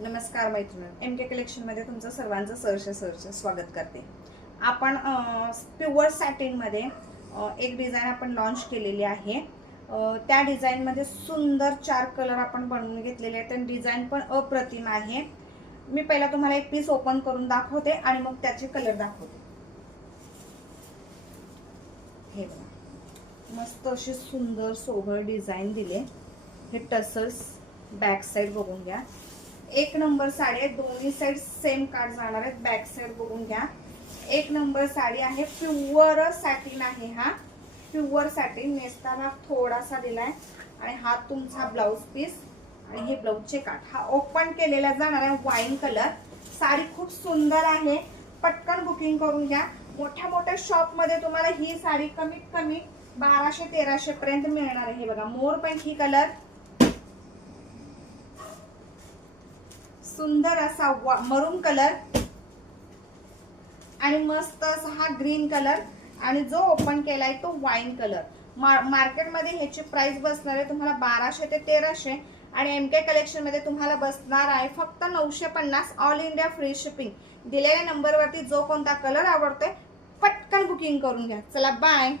नमस्कार मैत्रिणी, एम के कलेक्शन मध्ये तुमचं सर्वांचं सहर्ष स्वागत करते। आपण प्युअर सॅटिन मध्ये एक डिझाइन आपण लॉन्च केलेली आहे। त्या डिझाइन मध्ये सुंदर 4 कलर आपण बनवून घेतलेले आहेत आणि डिझाइन पण अप्रतिम आहे। मी पहिला तुम्हाला एक पीस ओपन करून दाखवते आणि मग त्याचे कलर दाखवते। हे बघा, मस्त अशी सुंदर सोबर डिझाइन दिले। हे टसल्स बॅक साइड बघून घ्या, एक नंबर साडी आहे। दोन्ही साइड सेम कार्ड जाणार आहेत। बॅक साइड बघून घ्या, एक नंबर साडी आहे। प्युअर सॅटिन आहे, हा प्युअर सॅटिन। नेसता भाग थोडासा दिलाय आणि हा तुमचा ब्लाउज पीस आणि हे ब्लाउजचे काठ। हा ओपन केलेला जाणार आहे वाईन कलर। साडी खूप सुंदर आहे, पटकन बुकिंग करून घ्या। मोठ्या मोठ्या शॉप मध्ये तुम्हाला ही साडी कमीत कमी 1200-1300 पर्यंत मिळणार आहे। हे बघा, मोर पंखी कलर, सुंदर असा मरून कलर आणि मस्त असा हा ग्रीन कलर आणि जो ओपन केलाय तो वाईन कलर। मार्केट मध्ये ह्याची प्राइस बसणार आहे तुम्हाला 1200 ते 1300 आणि एम के कलेक्शन मध्ये तुम्हाला बसणार आहे फक्त 950। All India free shipping. दिलेल्या नंबरवरती जो कोणता कलर आवडतोय पटकन बुकिंग करून घ्या। चला बाय।